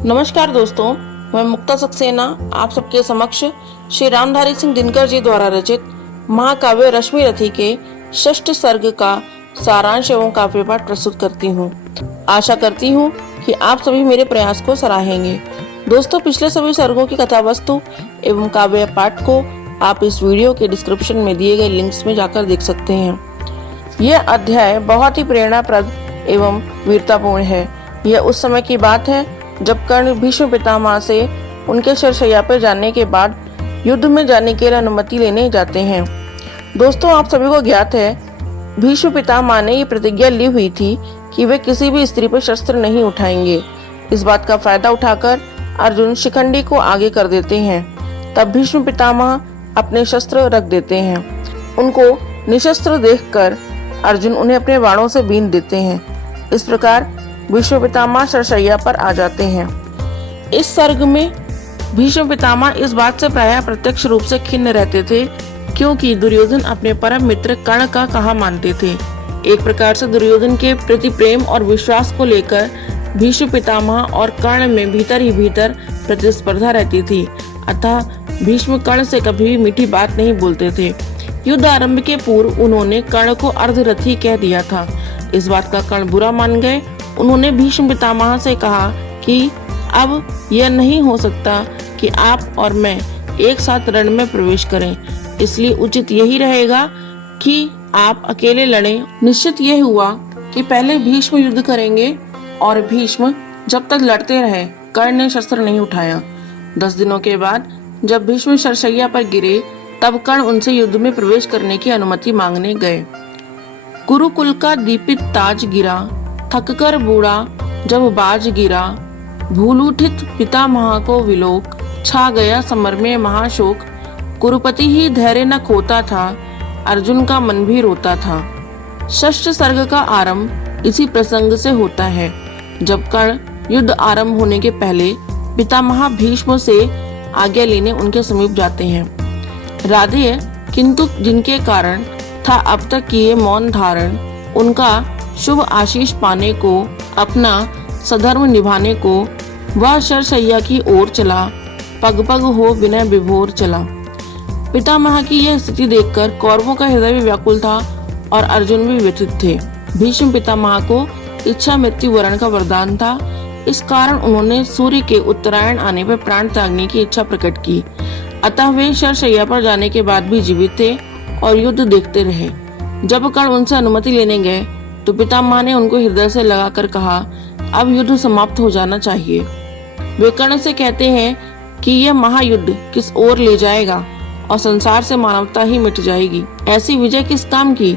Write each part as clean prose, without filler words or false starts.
नमस्कार दोस्तों, मैं मुक्ता सक्सेना आप सबके समक्ष श्री रामधारी सिंह दिनकर जी द्वारा रचित महाकाव्य रश्मि रथी के षष्ठ सर्ग का सारांश एवं काव्य पाठ प्रस्तुत करती हूँ। आशा करती हूँ कि आप सभी मेरे प्रयास को सराहेंगे। दोस्तों, पिछले सभी सर्गों की कथा वस्तु एवं काव्य पाठ को आप इस वीडियो के डिस्क्रिप्शन में दिए गए लिंक्स में जाकर देख सकते हैं। यह अध्याय बहुत ही प्रेरणाप्रद एवं वीरतापूर्ण है। यह उस समय की बात है जब कर्ण भीष्म पितामह से उनके शरशैया पर जाने के बाद युद्ध में जाने के लिए अनुमति लेने जाते हैं। दोस्तों, आप सभी को ज्ञात है भीष्म पितामह ने ये प्रतिज्ञा ली हुई थी कि वे किसी भी स्त्री पर शस्त्र नहीं उठाएंगे। इस बात का फायदा उठाकर अर्जुन शिखंडी को आगे कर देते हैं। तब भीष्म पितामह अपने शस्त्र रख देते हैं। उनको निशस्त्र देखकर अर्जुन उन्हें अपने बाणों से बींध देते हैं। इस प्रकार भीष्म पितामह शरशैया पर आ जाते हैं। इस सर्ग में भीष्म पितामह इस बात से प्रायः प्रत्यक्ष रूप से खिन्न रहते थे क्योंकि दुर्योधन अपने परम मित्र कर्ण का कहा मानते थे। एक प्रकार से दुर्योधन के प्रति प्रेम और विश्वास को लेकर भीष्म पितामह और कर्ण में भीतर ही भीतर प्रतिस्पर्धा रहती थी। अतः भीष्म कर्ण से कभी भी मीठी बात नहीं बोलते थे। युद्ध आरंभ के पूर्व उन्होंने कर्ण को अर्धरथी कह दिया था। इस बात का कर्ण बुरा मान गए। उन्होंने भीष्म पितामह से कहा कि अब यह नहीं हो सकता कि आप और मैं एक साथ रण में प्रवेश करें, इसलिए उचित यही रहेगा कि आप अकेले लड़ें। निश्चित यह हुआ कि पहले भीष्म युद्ध करेंगे और भीष्म जब तक लड़ते रहे। कर्ण ने शस्त्र नहीं उठाया। 10 दिनों के बाद जब भीष्म शरशैया पर गिरे तब कर्ण उनसे युद्ध में प्रवेश करने की अनुमति मांगने गए। गुरुकुल का दीपित ताज गिरा, थककर बूढ़ा जब बाज गिरा, भूल उठित पितामह को विलोक, छा गया समर में महाशोक। कुरुपति ही धैर्य न खोता था, अर्जुन का मन भी रोता था। षष्ठ सर्ग का आरंभ इसी प्रसंग से होता है जब कर्ण युद्ध आरंभ होने के पहले पितामह भीष्म से आज्ञा लेने उनके समीप जाते हैं। राधेय किंतु जिनके कारण था अब तक किए मौन धारण, उनका शुभ आशीष पाने को, अपना सधर्म निभाने को, वह शरशैया की ओर चला, पग पग हो विनय विभोर चला। पितामह की यह स्थिति देखकर कौरवों का हृदय भी व्याकुल था और अर्जुन भी व्यथित थे। भीष्म पितामह को इच्छा मृत्यु वरण का वरदान था। इस कारण उन्होंने सूर्य के उत्तरायण आने पर प्राण त्यागने की इच्छा प्रकट की। अतः वे शरशैया पर जाने के बाद भी जीवित थे और युद्ध देखते रहे। जब कर्ण उनसे अनुमति लेने गए तो पितामह ने उनको हृदय से लगाकर कहा, अब युद्ध समाप्त हो जाना चाहिए। वे कर्ण से कहते हैं कि यह महायुद्ध किस ओर ले जाएगा और संसार से मानवता ही मिट जाएगी। ऐसी विजय किस काम की?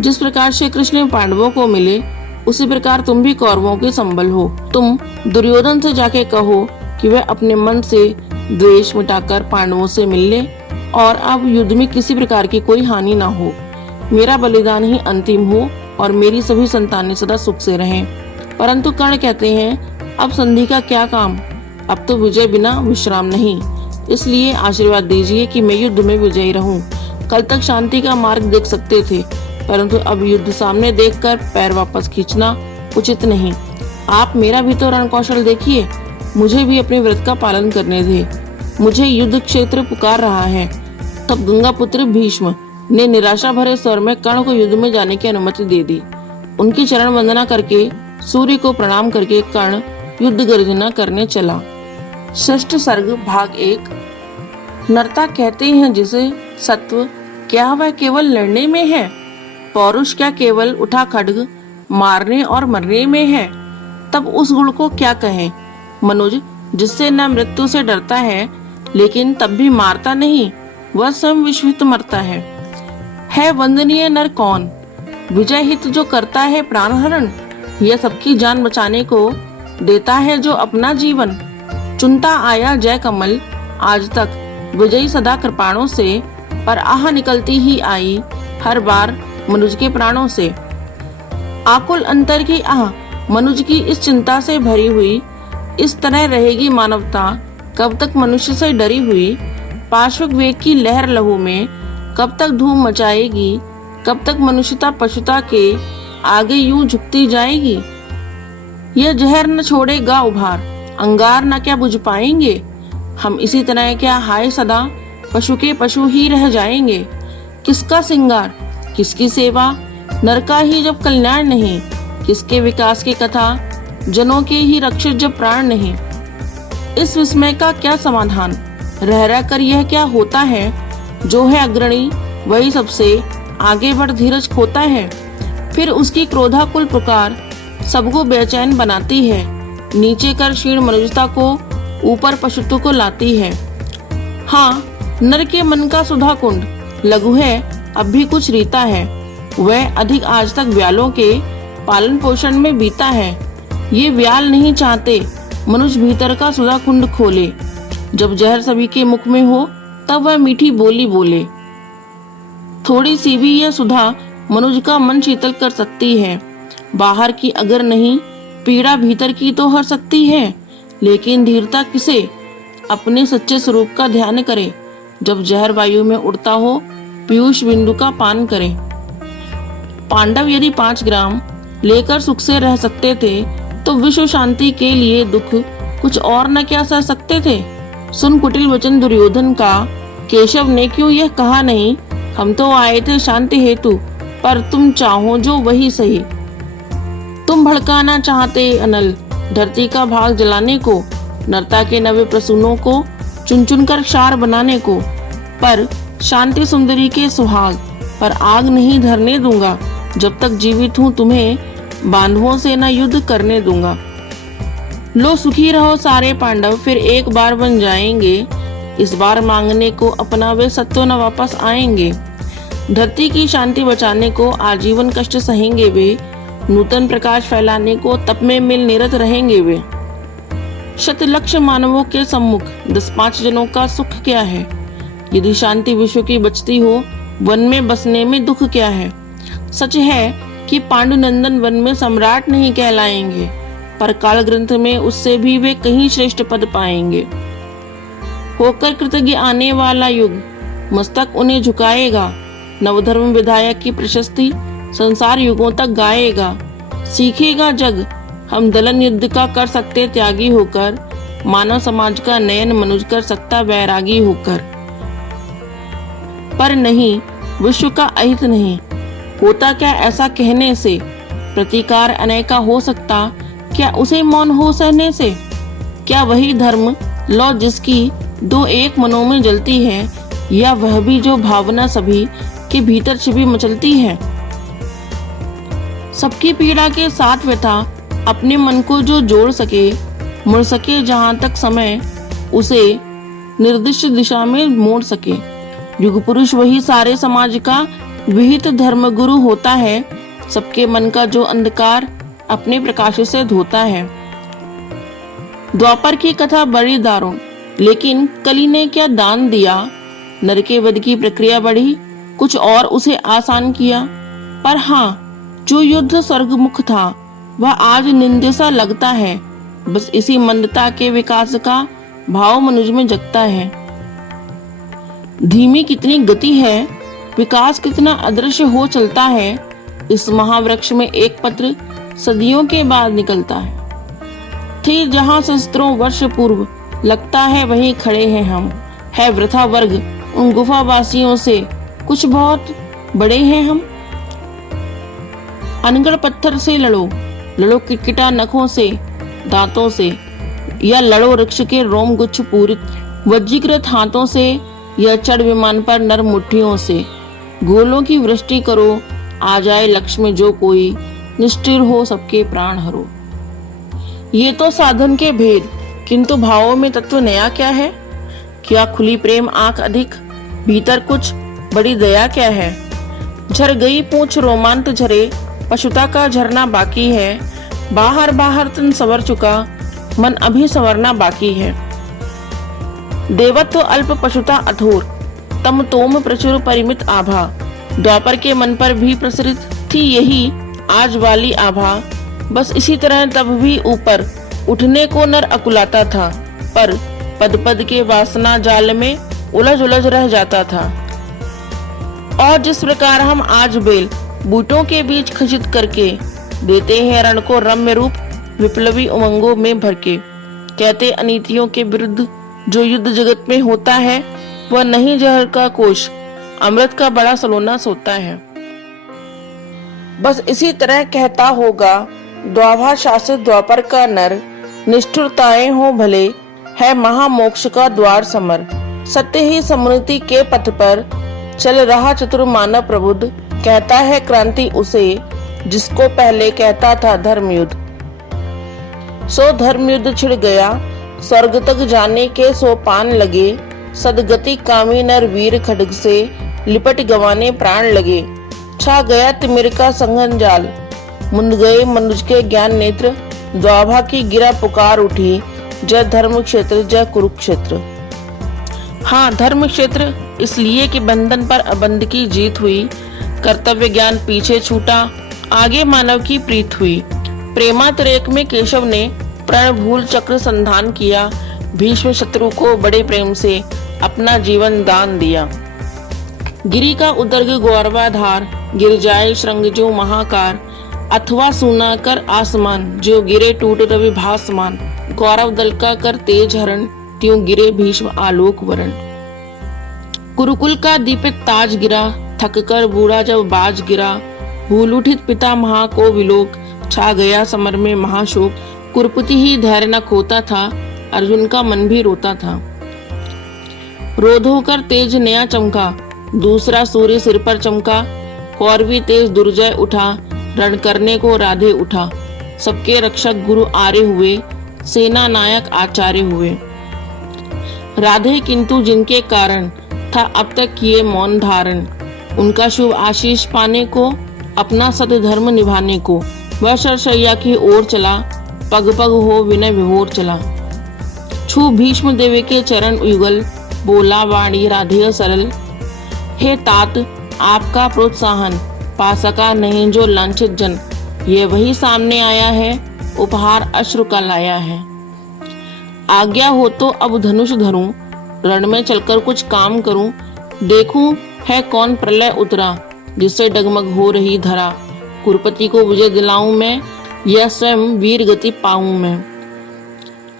जिस प्रकार श्री कृष्ण पांडवों को मिले उसी प्रकार तुम भी कौरवों के संबल हो। तुम दुर्योधन से जाके कहो कि वह अपने मन से द्वेष मिटाकर पांडवों से मिल ले और अब युद्ध में किसी प्रकार की कोई हानि ना हो। मेरा बलिदान ही अंतिम हो और मेरी सभी संतानें सदा सुख से रहें। परंतु कर्ण कहते हैं, अब संधि का क्या काम? अब तो विजय बिना विश्राम नहीं, इसलिए आशीर्वाद दीजिए कि मैं युद्ध में विजयी रहूं। कल तक शांति का मार्ग देख सकते थे, परंतु अब युद्ध सामने देखकर पैर वापस खींचना उचित नहीं। आप मेरा भी तो रण कौशल देखिए, मुझे भी अपने व्रत का पालन करने दे। मुझे युद्ध क्षेत्र पुकार रहा है। तब गंगा पुत्र भीष्म ने निराशा भरे स्वर में कर्ण को युद्ध में जाने की अनुमति दे दी। उनकी चरण वंदना करके सूर्य को प्रणाम करके कर्ण युद्ध गर्जना करने चला। षष्ठ सर्ग भाग 1। नरता कहते हैं जिसे सत्व, क्या वह केवल लड़ने में है? पौरुष क्या केवल उठा खड्ग मारने और मरने में है? तब उस गुण को क्या कहें? मनुज जिससे न मृत्यु से डरता है लेकिन तब भी मारता नहीं, वह स्वयं विश्वित मरता है वंदनीय नर कौन? विजय हित जो करता है प्राण हरण, यह सबकी जान बचाने को देता है जो अपना जीवन। चुनता आया जय कमल आज तक विजयी सदा कृपाणों से, पर आह निकलती ही आई हर बार मनुज के प्राणों से। आकुल अंतर की आह मनुज की इस चिंता से भरी हुई, इस तरह रहेगी मानवता कब तक मनुष्य से डरी हुई? पार्श्विक वेग की लहर लहू में कब तक धूम मचाएगी? कब तक मनुष्यता पशुता के आगे यूं झुकती जाएगी? यह जहर न छोड़ेगा उभार, अंगार न क्या बुझ पाएंगे? हम इसी तरह क्या हाय सदा पशु के पशु ही रह जाएंगे? किसका सिंगार, किसकी सेवा, नर का ही जब कल्याण नहीं, किसके विकास की कथा, जनों के ही रक्षित जब प्राण नहीं। इस विस्मय का क्या समाधान? रह रह कर यह क्या होता है? जो है अग्रणी वही सबसे आगे बढ़ धीरज खोता है। फिर उसकी क्रोधाकुल पुकार सबको बेचैन बनाती है। नीचे कर क्षीण मनुष्यता को, ऊपर पशुत्व को लाती है। हाँ, नर के मन का सुधा कुंड लघु है, अब भी कुछ रीता है। वह अधिक आज तक व्यालों के पालन पोषण में बीता है। ये व्याल नहीं चाहते मनुष्य भीतर का सुधा कुंड खोले। जब जहर सभी के मुख में हो तब वह मीठी बोली बोले। थोड़ी सी भी यह सुधा मनुष्य का मन शीतल कर सकती है। बाहर की अगर नहीं, पीड़ा भीतर की तो हर सकती है। लेकिन धीरता किसे? अपने सच्चे स्वरूप का ध्यान करे। जब जहर वायु में उड़ता हो, पीयूष बिंदु का पान करे। पांडव यदि 5 ग्राम लेकर सुख से रह सकते थे तो विश्व शांति के लिए दुख कुछ और न क्या सह सकते थे? सुन कुटिल वचन दुर्योधन का। केशव ने क्यों यह कहा नहीं, हम तो आए थे शांति हेतु, पर तुम चाहो जो वही सही। तुम भड़काना चाहते अनल धरती का भाग जलाने को, नरता के नवे प्रसूनों को चुन चुन कर क्षार बनाने को। पर शांति सुंदरी के सुहाग पर आग नहीं धरने दूंगा। जब तक जीवित हूँ तुम्हें बांधवों से न युद्ध करने दूंगा। लो सुखी रहो सारे पांडव, फिर एक बार बन जाएंगे। इस बार मांगने को अपना वे सत्व न वापस आएंगे। धरती की शांति बचाने को आजीवन कष्ट सहेंगे वे। नूतन प्रकाश फैलाने को तप में मिल निरत रहेंगे वे। शत लक्ष मानवों के सम्मुख 10-5 जनों का सुख क्या है? यदि शांति विश्व की बचती हो, वन में बसने में दुख क्या है? सच है कि पांडुनंदन वन में सम्राट नहीं कहलाएंगे, पर काल ग्रंथ में उससे भी वे कहीं श्रेष्ठ पद पाएंगे। होकर कृतज्ञ आने वाला युग मस्तक उन्हें झुकाएगा। नवधर्म विधायक की प्रशस्ति संसार युगों तक गाएगा। सीखेगा जग हम दलन युद्ध का कर सकते त्यागी होकर, मानव समाज का नयन मनुज कर सकता वैरागी होकर। पर नहीं, विश्व का अहित नहीं होता क्या ऐसा कहने से? प्रतिकार अनेका हो सकता क्या उसे मौन हो सहने से? क्या वही धर्म लौ जिसकी 2 एक मनों में जलती है, या वह भी जो भावना सभी के भीतर छिपी मचलती है? सबकी पीड़ा के साथ व्यथा अपने मन को जो जोड़ सके, मुड़ सके जहां तक समय, उसे निर्दिष्ट दिशा में मोड़ सके। युग पुरुष वही सारे समाज का विहित धर्म गुरु होता है। सबके मन का जो अंधकार अपने प्रकाश से धोता है। द्वापर की कथा बड़ी दारुण, लेकिन कली ने क्या दान दिया? नर के वध की प्रक्रिया बढ़ी, कुछ और उसे आसान किया। पर हाँ, जो युद्ध स्वर्गमुख था वह आज निंद्य सा लगता है। बस इसी मंदता के विकास का भाव मनुष्य में जगता है। धीमी कितनी गति है, विकास कितना अदृश्य हो चलता है। इस महावृक्ष में एक पत्र सदियों के बाद निकलता है। थे जहां सहस्त्रों वर्ष पूर्व, लगता है वहीं खड़े हैं हम। है वृथा वर्ग उन गुफावासियों से, कुछ बहुत बड़े हैं हम। अनगढ़ पत्थर से लड़ो, लड़ो किटकिटा नखों से, दांतों से, या लड़ो वृक्ष के रोम गुच्छ पूरित वज्रीकृत हाथों से, या चढ़ विमान पर नर मुट्ठियों से। गोलों की वृष्टि करो, आ जाए लक्ष्य में जो कोई, निष्ठुर हो सबके प्राण हरो। ये तो साधन के भेद, किंतु भावों में तत्व नया क्या है? क्या खुली प्रेम आंख अधिक, भीतर कुछ बड़ी दया क्या है? झर गई पूंछ रोमांत झरे, पशुता का झरना बाकी है। बाहर बाहर तन संवर चुका, मन अभी संवरना बाकी है। देवत्व अल्प पशुता अथोर, तम तोम प्रचुर परिमित आभा। द्वापर के मन पर भी प्रसरित थी यही आज वाली आभा। बस इसी तरह तब भी ऊपर उठने को नर अकुलाता था, पर पद पद के वासना जाल में उलझ उलझ रह जाता था। और जिस प्रकार हम आज बेल बूटों के बीच खचित करके देते हैं रण को रम्य रूप, विप्लवी उमंगों में भर के, कहते अनीतियों के विरुद्ध जो युद्ध जगत में होता है वह नहीं जहर का कोश अमृत का बड़ा सलोना सोता है। बस इसी तरह कहता होगा द्वाभा शासित द्वापर का नर, निष्ठुरताएं हो भले है महामोक्ष का द्वार समर। सत्य ही समृद्धि के पथ पर चल रहा चतुर मानव प्रबुद्ध, कहता है क्रांति उसे जिसको पहले कहता था धर्मयुद्ध। सो धर्मयुद्ध छिड़ गया, स्वर्ग तक जाने के सोपान लगे, सदगति कामी नर वीर खड्ग से लिपट गंवाने प्राण लगे। छा गया तिमिर का संघन जाल, मुंद गए मनुज के ज्ञान नेत्र, द्वाभा की गिरा पुकार उठी, जय धर्म क्षेत्र जय कुरुक्षेत्र। हाँ, धर्म क्षेत्र इसलिए कि बंधन पर अबंध की जीत हुई, कर्तव्य ज्ञान पीछे छूटा, आगे मानव की प्रीत हुई। प्रेमातिरेक में केशव ने प्रण भूल चक्र संधान किया, भीष्म शत्रु को बड़े प्रेम से अपना जीवन दान दिया। गिरी का उदर्ग गौरवाधार, गिर जाए श्रृंग जो महाकार, अथवा सुना कर आसमान, जो गिरे टूट रवि भासमान। गौरव दल का कर तेज हरण, त्यों गिरे भीष्म आलोक वरण। कुरुकुल का दीपित ताज गिरा, थक कर बूढ़ा जब बाज गिरा। भूल उठित पिता महा को विलोक, छा गया समर में महाशोक। कुरुपति ही धैर्य न खोता था, अर्जुन का मन भी रोता था। रोध होकर तेज नया चमका, दूसरा सूर्य सिर पर चमका। कौरवी तेज दुर्जय उठा, रण करने को राधे उठा। सबके रक्षक गुरु आर्य हुए, सेना नायक आचार्य हुए। राधे किंतु जिनके कारण था अब तक किए मौन धारण, उनका शुभ आशीष पाने को, अपना सत्य धर्म निभाने को, वह सरसैया की ओर चला, पग पग हो विनय विभोर चला। छू भीष्म देव के चरण युगल, बोला वाणी राधेय सरल। हे तात आपका प्रोत्साहन, पा सका नहीं जो लांछित जन। ये वही सामने आया है, उपहार अश्रु का लाया है। आज्ञा हो तो अब धनुष धरूं, रण में चलकर कुछ काम करूं। देखूं है कौन प्रलय उतरा, जिससे डगमग हो रही धरा। कुरुपति को विजय दिलाऊं मैं, यह स्वयं वीर गति पाऊं मैं।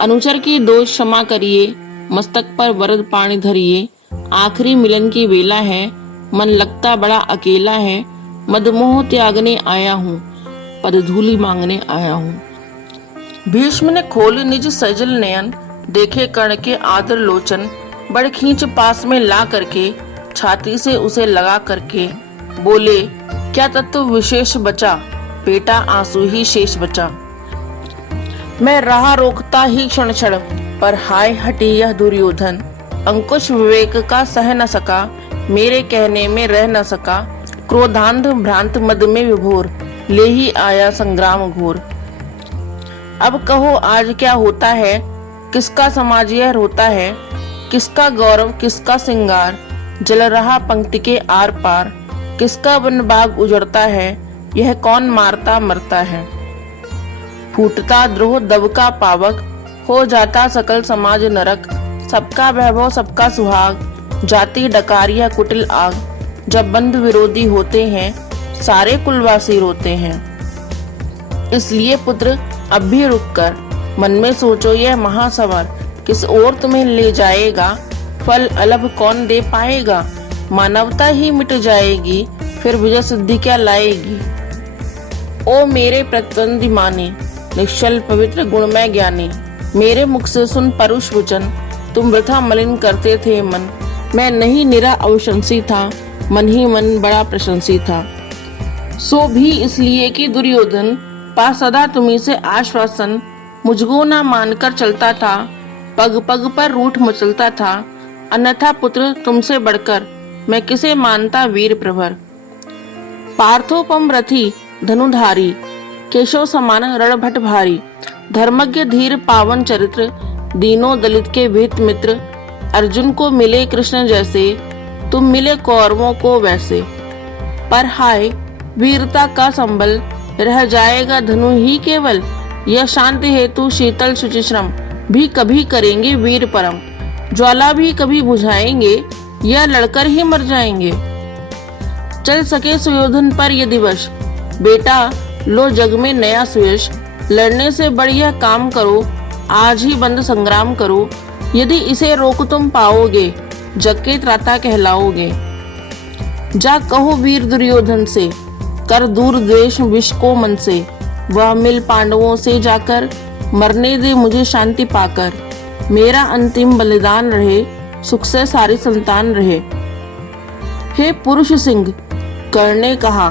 अनुचर की दोष क्षमा करिए, मस्तक पर वरद पाणी धरिए। आखिरी मिलन की वेला है, मन लगता बड़ा अकेला है। मदमोह त्यागने आया हूँ, पद धूलि मांगने आया हूँ। भीष्म ने खोली निज सजल नयन, देखे कर्ण के आदर लोचन। बड़ खींच पास में ला करके, छाती से उसे लगा करके बोले, क्या तत्व विशेष बचा, बेटा आंसू ही शेष बचा। मैं राह रोकता ही क्षण क्षण, पर हाय हटी यह दुर्योधन। अंकुश विवेक का सह न सका, मेरे कहने में रह न सका। क्रोधांध भ्रांत मद में विभोर, ले ही आया संग्राम घोर। अब कहो आज क्या होता है, किसका समाज यह रोता है। किसका गौरव किसका सिंगार, जल रहा पंक्ति के आर पार। किसका वन बाग उजड़ता है, यह कौन मारता मरता है। फूटता द्रोह दब का पावक, हो जाता सकल समाज नरक। सबका वैभव सबका सुहाग, जाति डकारिया कुटिल आग। जब बंधु विरोधी होते हैं, सारे कुलवासी रोते हैं। इसलिए पुत्र अब भी रुक कर मन में सोचो, यह महासवर किस ओर तुम्हें ले जाएगा। फल अलभ कौन दे पाएगा, मानवता ही मिट जाएगी, फिर विजय सिद्धि क्या लाएगी। ओ मेरे प्रतिद्वंदी माने, निश्चल पवित्र गुणमय ज्ञानी। मेरे मुख से सुन परुष वचन, तुम वृथा मलिन करते थे मन। मैं नहीं निरा अवशंसी था, मन ही मन बड़ा प्रशंसी था। सो भी इसलिए कि दुर्योधन पा सदा तुम्ही से आश्वासन। मुझको ना मानकर चलता था, पग पग पर रूठ मचलता था। अन्यथा पुत्र तुमसे बढ़कर, मैं किसे मानता वीर प्रभर। पार्थोपम रथी धनुधारी, केशव समान रणभट भारी। धर्मज्ञ धीर पावन चरित्र, दीनों दलित के विहित मित्र। अर्जुन को मिले कृष्ण जैसे, तुम मिले कौरवों को वैसे। पर हाय वीरता का संबल, रह जाएगा धनु ही केवल। यह शांति हेतु शीतल शुचिश्रम, भी कभी करेंगे वीर परम। ज्वाला भी कभी बुझाएंगे, या लड़कर ही मर जाएंगे। चल सके सुयोधन पर यदि वश, बेटा लो जग में नया सुयश। लड़ने से बढ़िया काम करो, आज ही बंद संग्राम करो, यदि इसे रोक तुम पाओगे, जग के त्राता कहलाओगे। जा कहो वीर दुर्योधन से, कर दूर द्वेष विष को मन से, वह मिल पांडवों से जाकर, मरने दे मुझे शांति पाकर। मेरा अंतिम बलिदान रहे, सुख से सारी संतान रहे। हे पुरुष सिंह, कर्ण ने कहा,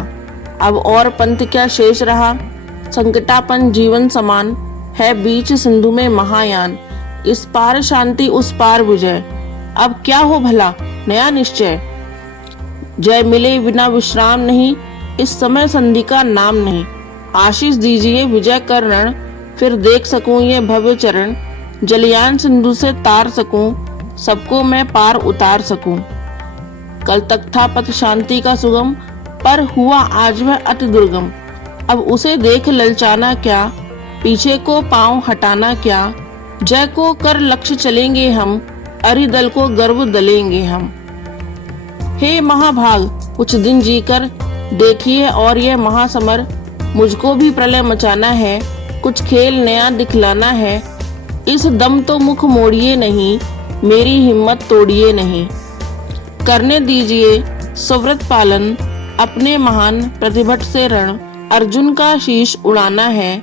अब और पंथ क्या शेष रहा। संकटापन जीवन समान है, बीच सिंधु में महायान। इस पार शांति उस पार विजय, अब क्या हो भला नया निश्चय। जय मिले बिना विश्राम नहीं, इस समय संधि का नाम नहीं। आशीष दीजिए विजय कर्ण, फिर देख सकूं ये भव्य चरण। जलयान सिंधु से तार सकूं, सबको मैं पार उतार सकूं। कल तक था पथ शांति का सुगम, पर हुआ आज वह अति दुर्गम। अब उसे देख ललचाना क्या, पीछे को पांव हटाना क्या। जय को कर लक्ष्य चलेंगे हम, अरिदल को गर्व दलेंगे हम। हे महाभाग, कुछ दिन जीकर देखिए और यह महासमर। मुझको भी प्रलय मचाना है, कुछ खेल नया दिखलाना है। इस दम तो मुख मोड़िए नहीं, मेरी हिम्मत तोड़िए नहीं। करने दीजिए सुव्रत पालन, अपने महान प्रतिभट से रण। अर्जुन का शीश उड़ाना है,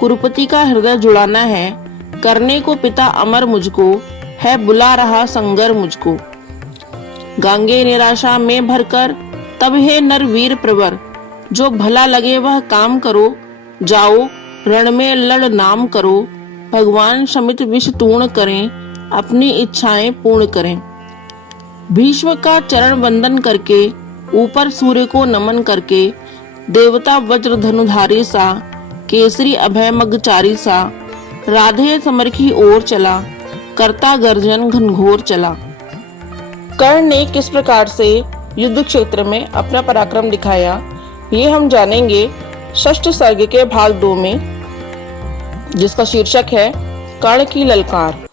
कुरुपति का हृदय जुड़ाना है। करने को पिता अमर मुझको, है बुला रहा संगर मुझको। गांगे निराशा में भरकर, तब हे नर वीर प्रवर। जो भला लगे वह काम करो, जाओ रण में लड़ नाम करो। भगवान शमित विष तूर्ण करें, अपनी इच्छाएं पूर्ण करें। भीष्म का चरण वंदन करके, ऊपर सूर्य को नमन करके। देवता वज्र धनुधारी सा, केसरी अभय मगचारी सा। राधे समर की ओर चला, करता गर्जन घनघोर चला। कर्ण ने किस प्रकार से युद्ध क्षेत्र में अपना पराक्रम दिखाया, ये हम जानेंगे षष्ठ सर्ग के भाग 2 में, जिसका शीर्षक है कर्ण की ललकार।